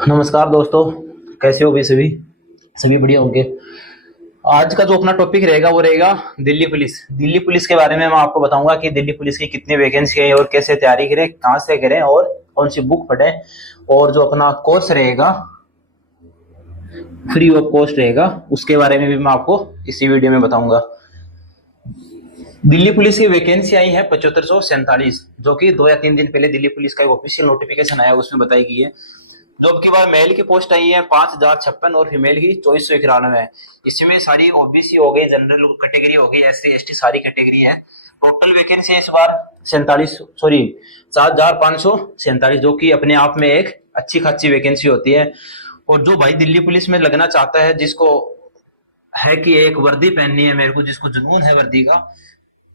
नमस्कार दोस्तों, कैसे हो भी सभी सभी बढ़िया होंगे। आज का जो अपना टॉपिक रहेगा वो रहेगा दिल्ली पुलिस। दिल्ली पुलिस के बारे में मैं आपको बताऊंगा कि दिल्ली पुलिस की कितनी वैकेंसी है और कैसे तैयारी करें, कहाँ से करें और कौन सी बुक पढ़ें। और जो अपना कोर्स रहेगा फ्री ऑफ कॉस्ट रहेगा, उसके बारे में भी मैं आपको इसी वीडियो में बताऊंगा। दिल्ली पुलिस की वैकेंसी आई है 7547, जो कि 2 या 3 दिन पहले दिल्ली पुलिस का एक ऑफिशियल नोटिफिकेशन आया, उसमें बताई गई है। जो अब की बार मेल की पोस्ट आई है 5056 और फीमेल की 2491 है। इसमें सारी ओबीसी हो गई, जनरल कैटेगरी हो गई, एससी एसटी सारी कैटेगरी है। टोटल वैकेंसी इस बार 7547, जो कि अपने आप में एक अच्छी खासी वैकेंसी होती है। और जो भाई दिल्ली पुलिस में लगना चाहता है, जिसको है कि एक वर्दी पहननी है मेरे को, जिसको जुनून है वर्दी का,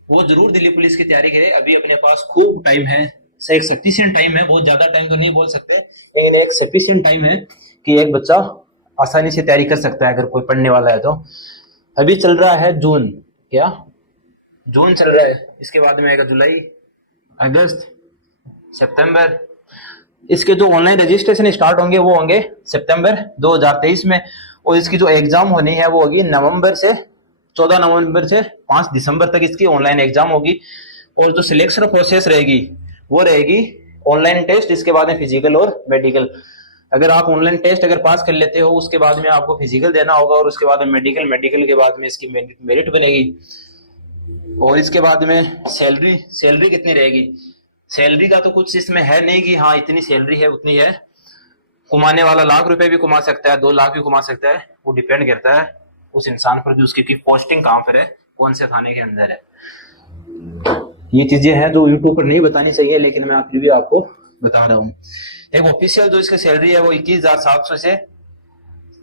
वो जरूर दिल्ली पुलिस की तैयारी करे। अभी अपने पास खूब टाइम है, एक सफिशियंट टाइम है। बहुत ज्यादा टाइम तो नहीं बोल सकते, लेकिन एक सफिशियंट टाइम है कि एक बच्चा आसानी से तैयारी कर सकता है अगर कोई पढ़ने वाला है तो। अभी चल रहा है जून, क्या जून चल रहा है, इसके बाद में आएगा जुलाई, अगस्त, सितंबर। इसके जो ऑनलाइन रजिस्ट्रेशन स्टार्ट होंगे वो होंगे सितंबर 2023 में। और इसकी जो एग्जाम होनी है वो होगी 14 नवंबर से 5 दिसंबर तक इसकी ऑनलाइन एग्जाम होगी। और जो सिलेक्शन प्रोसेस रहेगी वो रहेगी ऑनलाइन टेस्ट, इसके बाद में फिजिकल और मेडिकल। अगर आप ऑनलाइन टेस्ट अगर पास कर लेते हो, उसके बाद में आपको फिजिकल देना होगा और उसके बाद में मेडिकल, मेडिकल के बाद में इसकी मेरिट बनेगी। और इसके बाद में सैलरी कितनी रहेगी। सैलरी का तो कुछ इसमें है नहीं कि हाँ इतनी सैलरी है उतनी है। कमाने वाला ₹1,00,000 भी कमा सकता है, 2 लाख भी कमा सकता है। वो डिपेंड करता है उस इंसान पर, जो उसकी पोस्टिंग कहाँ पर है, कौन से थाने के अंदर है। ये चीजें हैं जो यूट्यूब पर नहीं बतानी चाहिए, लेकिन मैं फिर भी आपको बता रहा हूँ। एक ऑफिशियल जो इसकी सैलरी है वो 21,700 से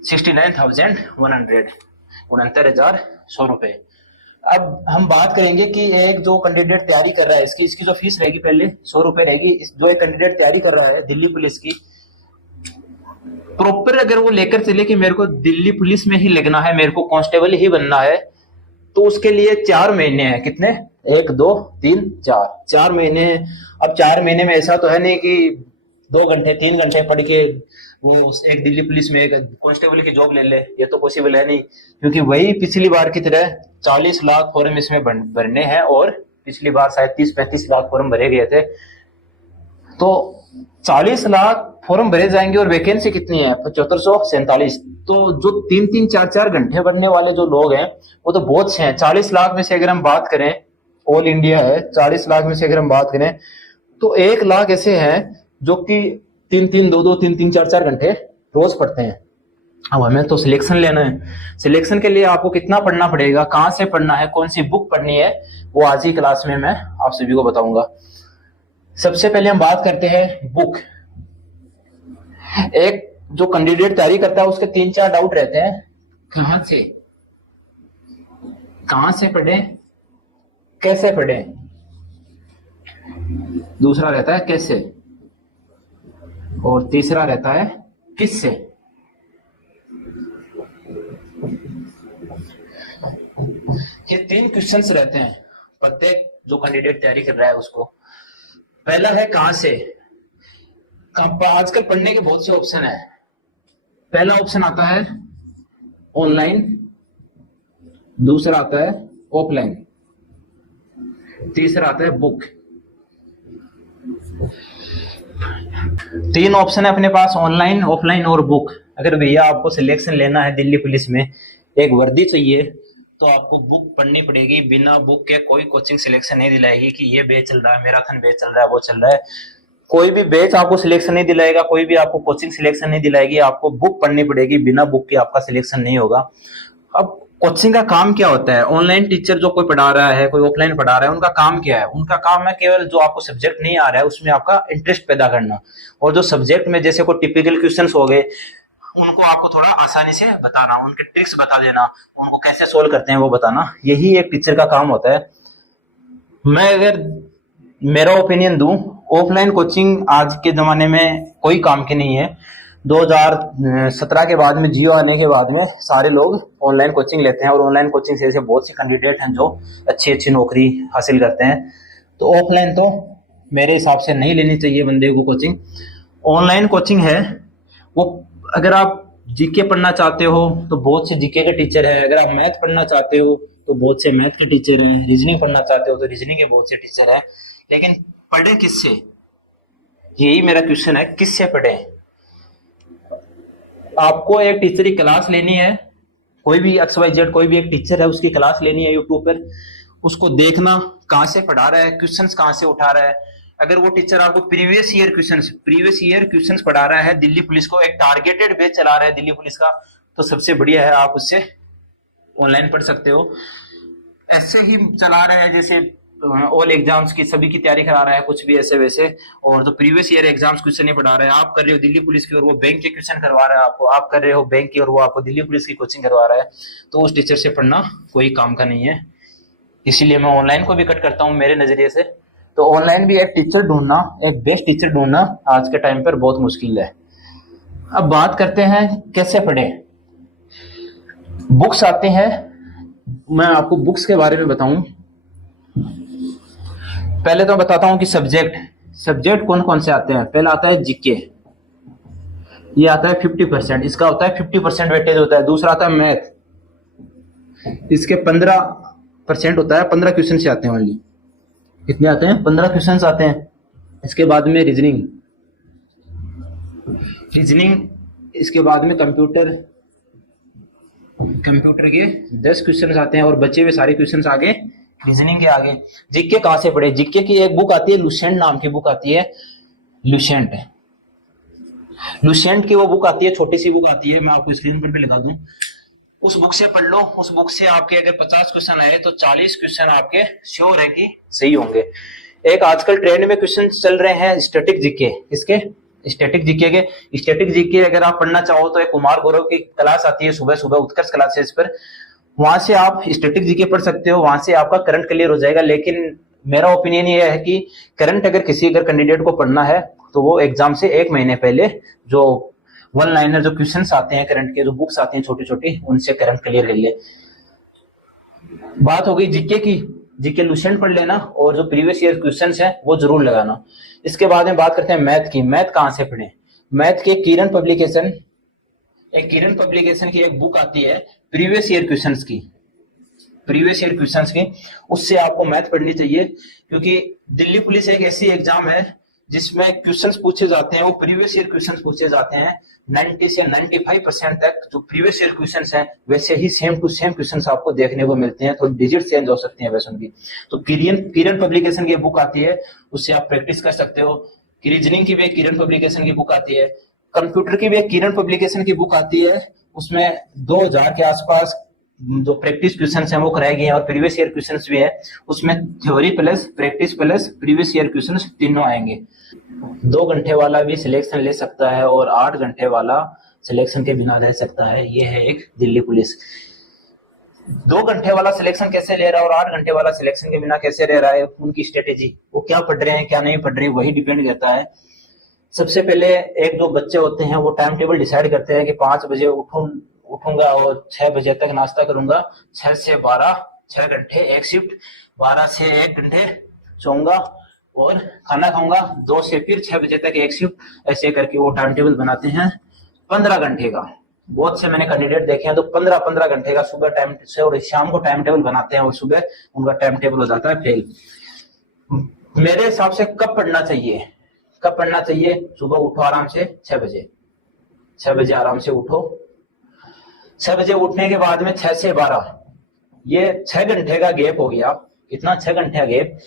69,100, 69,100 रुपए। अब हम बात करेंगे कि एक जो कैंडिडेट तैयारी कर रहा है, इसकी जो फीस रहेगी पहले 100 रुपए रहेगी। जो एक कैंडिडेट तैयारी कर रहा है दिल्ली पुलिस की, प्रॉपर अगर वो लेकर चले कि मेरे को दिल्ली पुलिस में ही लगना है, मेरे को कांस्टेबल ही बनना है, तो उसके लिए 4 महीने हैं। कितने? 1 2 3 4 महीने हैं। अब 4 महीने में ऐसा तो है नहीं कि 2 घंटे 3 घंटे पढ़ के वो एक दिल्ली पुलिस में एक कांस्टेबल की जॉब ले ले, ये तो पॉसिबल है नहीं। क्योंकि वही पिछली बार की तरह 40 लाख फॉर्म इसमें भरने हैं, और पिछली बार शायद 30-35 लाख फॉर्म भरे गए थे। तो 40 लाख फॉर्म भरे जाएंगे और वैकेंसी कितनी है? 7547। तो जो 3-3 4-4 घंटे बढ़ने वाले जो लोग हैं वो तो बहुत से हैं। 40 लाख में से अगर हम बात करें, ऑल इंडिया है, 40 लाख में से अगर हम बात करें तो 1 लाख ऐसे हैं जो कि 3-3 2-2 3-3 4-4 घंटे रोज पढ़ते हैं। अब हमें तो सिलेक्शन लेना है। सिलेक्शन के लिए आपको कितना पढ़ना पड़ेगा, कहाँ से पढ़ना है, कौन सी बुक पढ़नी है, वो आज ही क्लास में मैं आप सभी को बताऊंगा। सबसे पहले हम बात करते हैं बुक। एक जो कैंडिडेट तैयारी करता है उसके 3-4 डाउट रहते हैं। कहां से पढ़े, कैसे पढ़े। दूसरा रहता है कैसे, और तीसरा रहता है किससे। ये 3 क्वेश्चंस रहते हैं प्रत्येक जो कैंडिडेट तैयारी कर रहा है उसको। पहला है कहां से। आजकल पढ़ने के बहुत से ऑप्शन है। पहला ऑप्शन आता है ऑनलाइन, दूसरा आता है ऑफलाइन, तीसरा आता है बुक। 3 ऑप्शन है अपने पास, ऑनलाइन, ऑफलाइन और बुक। अगर भैया आपको सिलेक्शन लेना है दिल्ली पुलिस में, एक वर्दी चाहिए, तो आपको बुक पढ़नी पड़ेगी। बिना बुक के कोई कोचिंग सिलेक्शन नहीं दिलाएगी कि ये बैच चल रहा है, मैराथन बैच चल रहा है, वो चल रहा है। कोई भी बैच आपको सिलेक्शन नहीं दिलाएगा, कोई भी आपको कोचिंग सिलेक्शन नहीं दिलाएगी। आपको बुक पढ़नी पड़ेगी, बिना बुक के आपका सिलेक्शन नहीं होगा। अब कोचिंग का काम क्या होता है? ऑनलाइन टीचर जो कोई पढ़ा रहा है, कोई ऑफलाइन पढ़ा रहा है, उनका काम क्या है? उनका काम है केवल जो आपको सब्जेक्ट नहीं आ रहा है उसमें आपका इंटरेस्ट पैदा करना, और जो सब्जेक्ट में जैसे कोई टिपिकल क्वेश्चंस हो गए उनको आपको थोड़ा आसानी से बताना, उनके ट्रिक्स बता देना, उनको कैसे सोल्व करते हैं वो बताना। यही एक टीचर का काम होता है। मैं अगर मेरा ओपिनियन दूं, ऑफलाइन कोचिंग आज के जमाने में कोई काम की नहीं है। 2017 के बाद में, जियो आने के बाद में सारे लोग ऑनलाइन कोचिंग लेते हैं, और ऑनलाइन कोचिंग से ऐसे बहुत से कैंडिडेट हैं जो अच्छी अच्छी नौकरी हासिल करते हैं। तो ऑफलाइन तो मेरे हिसाब से नहीं लेनी चाहिए बंदे को कोचिंग। ऑनलाइन कोचिंग है वो अगर आप जीके पढ़ना चाहते हो तो बहुत से जीके के टीचर हैं, अगर आप मैथ पढ़ना चाहते हो तो बहुत से मैथ के टीचर हैं, रीजनिंग पढ़ना चाहते हो तो रीजनिंग के बहुत से टीचर हैं। लेकिन पढ़े किससे, यही मेरा क्वेश्चन है, किससे पढ़े? आपको एक टीचर की क्लास लेनी है, कोई भी XYZ कोई भी एक टीचर है उसकी क्लास लेनी है यूट्यूब पर, उसको देखना कहाँ से पढ़ा रहा है, क्वेश्चंस कहाँ से उठा रहा है। अगर वो टीचर आपको प्रीवियस ईयर क्वेश्चंस पढ़ा रहा है, दिल्ली पुलिस को एक टारगेटेड बेस चला रहा है दिल्ली पुलिस का, तो सबसे बढ़िया है आप उससे ऑनलाइन पढ़ सकते हो। ऐसे ही चला रहे हैं जैसे ऑल एग्जाम्स की सभी की तैयारी करा रहा है, कुछ भी ऐसे वैसे, और तो प्रीवियस ईयर एग्जाम्स क्वेश्चन नहीं पढ़ा रहे हैं। आप कर रहे हो दिल्ली पुलिस की और वो बैंक के क्वेश्चन करवा रहा है आपको, आप कर रहे हो बैंक की और वो आपको दिल्ली पुलिस की कोचिंग करवा रहा है, तो उस टीचर से पढ़ना कोई काम का नहीं है। इसीलिए मैं ऑनलाइन को भी कट करता हूँ मेरे नजरिए से। तो ऑनलाइन भी एक टीचर ढूंढना, एक बेस्ट टीचर ढूंढना आज के टाइम पर बहुत मुश्किल है। अब बात करते हैं कैसे पढ़ें। बुक्स आते हैं, मैं आपको बुक्स के बारे में बताऊं। पहले तो बताता हूं कि सब्जेक्ट कौन कौन से आते हैं। पहला आता है जीके, ये आता है 50%, इसका होता है 50% वेटेज होता है। दूसरा आता है मैथ, इसके 15% होता है, 15 क्वेश्चन से आते हैं ओनली। कितने आते हैं? 15 क्वेश्चन आते हैं। इसके बाद में रीजनिंग, इसके बाद में कंप्यूटर के 10 क्वेश्चन आते हैं और बचे हुए सारे क्वेश्चन आगे रीजनिंग के आगे। जीके कहां से पढ़े? जीके की एक बुक आती है, लुसेंट नाम की बुक आती है, लुसेंट की वो बुक आती है, छोटी सी बुक आती है, मैं आपको स्क्रीन पर भी लगा दूं। उस बुक से पढ़ लो। उस बुक से आपके अगर 50 क्वेश्चन आए तो 40 क्वेश्चन आपके श्योर है कि सही होंगे। एक आजकल ट्रेंड में क्वेश्चन चल रहे हैं स्टैटिक जीके, इसके स्टैटिक जीके अगर आप पढ़ना चाहो तो एक कुमार गौरव की क्लास आती है सुबह सुबह, उत्कर्ष क्लासेस पर, वहां से आप स्टैटिक जीके पढ़ सकते हो, वहां से आपका करंट क्लियर हो जाएगा। लेकिन मेरा ओपिनियन ये है कि करंट अगर कैंडिडेट को पढ़ना है तो वो एग्जाम से 1 महीने पहले जो वन लाइनर जो क्वेश्चंस आते हैं करंट के, जो बुक्स आती हैं छोटी छोटी, उनसे करंट क्लियर कर ले। बात हो गई जीके की, जीके लुसेंट पढ़ लेना और जो प्रीवियस ईयर क्वेश्चंस हैं वो जरूर लगाना। इसके बाद में बात करते हैं मैथ की। मैथ कहां से पढ़ें? मैथ के किरण पब्लिकेशन की एक बुक आती है प्रीवियस ईयर क्वेश्चंस की, उससे आपको मैथ पढ़नी चाहिए। क्योंकि दिल्ली पुलिस एक ऐसी एग्जाम है जिसमें क्वेश्चंस पूछे जाते हैं, वो प्रीवियस ईयर क्वेश्चंस पूछे जाते हैं। 90 से 95% तक जो प्रीवियस ईयर क्वेश्चंस हैं वैसे ही सेम टू सेम क्वेश्चंस आपको देखने को मिलते हैं, थोड़ी डिजिट चेंज हो सकती हैं वैसे उनकी। तो किरण पब्लिकेशन की बुक आती है, उससे आप प्रैक्टिस कर सकते हो। रीजनिंग की भी एक किरण पब्लिकेशन की बुक आती है, कंप्यूटर की भी एक किरण पब्लिकेशन की बुक आती है, उसमें 2000 के आसपास जो प्रैक्टिस क्वेश्चंस हैं वो कराए गए हैं और प्रीवियस ईयर क्वेश्चंस भी है। उसमें theory plus practice plus previous year questions तीनों आएंगे। 2 घंटे वाला भी सिलेक्शन ले सकता है और 8 घंटे वाला सिलेक्शन के बिना रह सकता है। ये है एक दिल्ली पुलिस। 2 घंटे वाला सिलेक्शन कैसे ले रहा है और 8 घंटे वाला सिलेक्शन के बिना कैसे रह रहा है, उनकी स्ट्रेटेजी, वो क्या पढ़ रहे हैं क्या नहीं पढ़ रहे, वही डिपेंड करता है। सबसे पहले एक दो बच्चे होते हैं वो टाइम टेबल डिसाइड करते हैं कि 5 बजे उठूंगा और 6 बजे तक नाश्ता करूंगा, 6 से 12 6 घंटे एक शिफ्ट, 12 से 1 घंटे सोऊंगा और खाना खाऊंगा, 2 से फिर 6 बजे तक एक शिफ्ट। ऐसे करके वो टाइम टेबल बनाते हैं 15 घंटे का। बहुत से मैंने कैंडिडेट देखे हैं तो 15 घंटे का सुबह टाइम से और शाम को टाइम टेबल बनाते हैं और सुबह उनका टाइम टेबल हो जाता है फेल। मेरे हिसाब से कब पढ़ना चाहिए? सुबह उठो आराम से 6 बजे आराम से उठो। 6 बजे उठने के बाद में 6 से 12 ये 6 घंटे का गैप हो गया। कितना? 6 घंटे का गैप।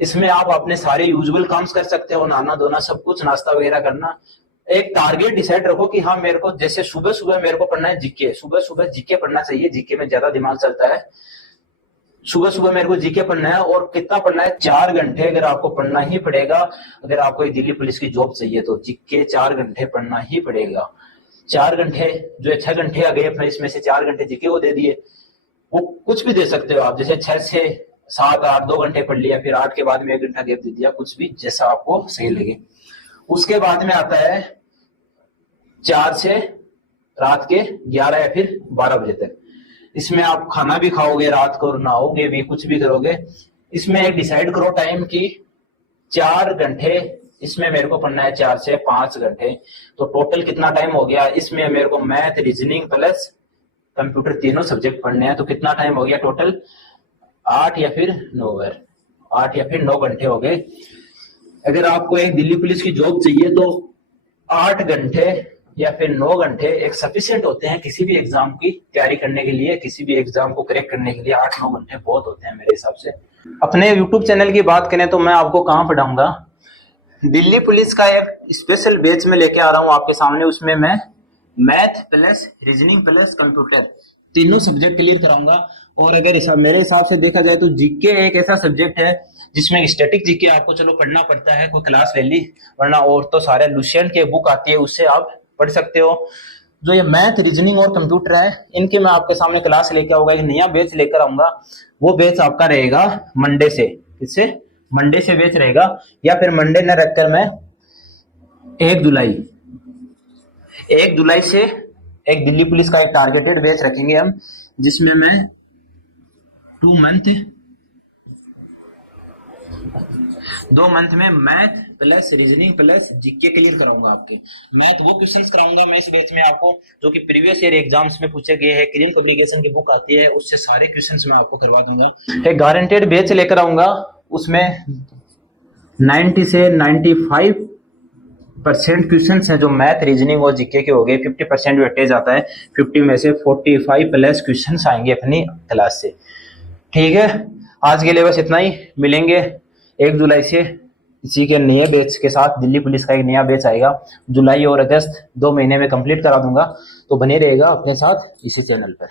इसमें आप अपने सारे यूजुअल काम कर सकते हो, नहाना धोना सब कुछ, नाश्ता वगैरह करना। एक टारगेट डिसाइड रखो कि हाँ मेरे को जैसे सुबह मेरे को पढ़ना है जीके, सुबह जीके पढ़ना चाहिए, जीके में ज्यादा दिमाग चलता है। सुबह मेरे को जीके पढ़ना है और कितना पढ़ना है? 4 घंटे अगर आपको पढ़ना ही पड़ेगा। अगर आपको एक दिल्ली पुलिस की जॉब चाहिए तो जीके 4 घंटे पढ़ना ही पड़ेगा। 4 घंटे जो 6 घंटे आ गए, इसमें से 4 घंटे जीके को दे दिए। वो कुछ भी दे सकते हो आप, जैसे 6 से 7 8 2 घंटे पढ़ लिया, फिर 8 के बाद में 1 घंटा गैप दे दिया, कुछ भी जैसा आपको सही लगे। उसके बाद में आता है 4 से रात के 11 या फिर 12 बजे तक। इसमें आप खाना भी खाओगे रात को, नहाओगे भी, कुछ भी करोगे। इसमें एक डिसाइड करो टाइम की 4 घंटे इसमें मेरे को पढ़ना है 4 से 5 घंटे। तो टोटल कितना टाइम हो गया, इसमें मेरे को मैथ, रीजनिंग प्लस कंप्यूटर तीनों सब्जेक्ट पढ़ने हैं। तो कितना टाइम हो गया टोटल, 8 या फिर 9 घंटे हो गए। अगर आपको एक दिल्ली पुलिस की जॉब चाहिए तो 8 घंटे या फिर 9 घंटे एक सफिशिएंट होते हैं किसी भी एग्जाम की तैयारी करने के लिए, किसी भी एग्जाम को क्रैक करने के लिए 8-9 घंटे बहुत होते हैं मेरे हिसाब से। अपने यूट्यूब चैनल की बात करें तो मैं आपको कहाँ पढ़ाऊंगा, दिल्ली पुलिस का एक स्पेशल बैच में लेके आ रहा हूँ आपके सामने। उसमें मैं math plus reasoning plus computer तीनों सब्जेक्ट क्लियर कराऊंगा। और अगर मेरे हिसाब से देखा जाए तो जीके एक ऐसा सब्जेक्ट है जिसमें स्टैटिक जीके आपको चलो पढ़ना पड़ता है, कोई क्लास ले ली, वरना और तो सारे लुशियन की बुक आती है उससे आप पढ़ सकते हो। जो ये मैथ, रीजनिंग और कंप्यूटर है, इनके मैं आपके सामने क्लास लेके आऊंगा, एक नया बैच लेकर आऊंगा। वो बैच आपका रहेगा मंडे से, किससे, मंडे से बैच रहेगा, या फिर मंडे न रखकर मैं 1 जुलाई से एक दिल्ली पुलिस का एक टारगेटेड बैच रखेंगे हम, जिसमें मैं 2 मंथ में math plus reasoning plus GK clear कराऊंगा आपके। मैथ वो क्वेश्चंस कराऊंगा मैं इस बैच में आपको जो कि प्रीवियस ईयर एग्जाम्स में पूछे गए हैं, क्रीम पब्लिकेशन की बुक आती है उससे सारे क्वेश्चंस मैं आपको करवा दूंगा। एक गारंटेड बैच लेकर आऊंगा, उसमें 90 से 95% क्वेश्चंस हैं जो मैथ, रीजनिंग और जीके के हो गए। 50% वेटेज आता है, 50 में से 45 प्लस क्वेश्चंस आएंगे अपनी क्लास से। ठीक है, आज के लिए बस इतना ही। मिलेंगे 1 जुलाई से इसी के नए बैच के साथ। दिल्ली पुलिस का एक नया बैच आएगा, जुलाई और अगस्त 2 महीने में कंप्लीट करा दूंगा। तो बने रहेगा अपने साथ इसी चैनल पर।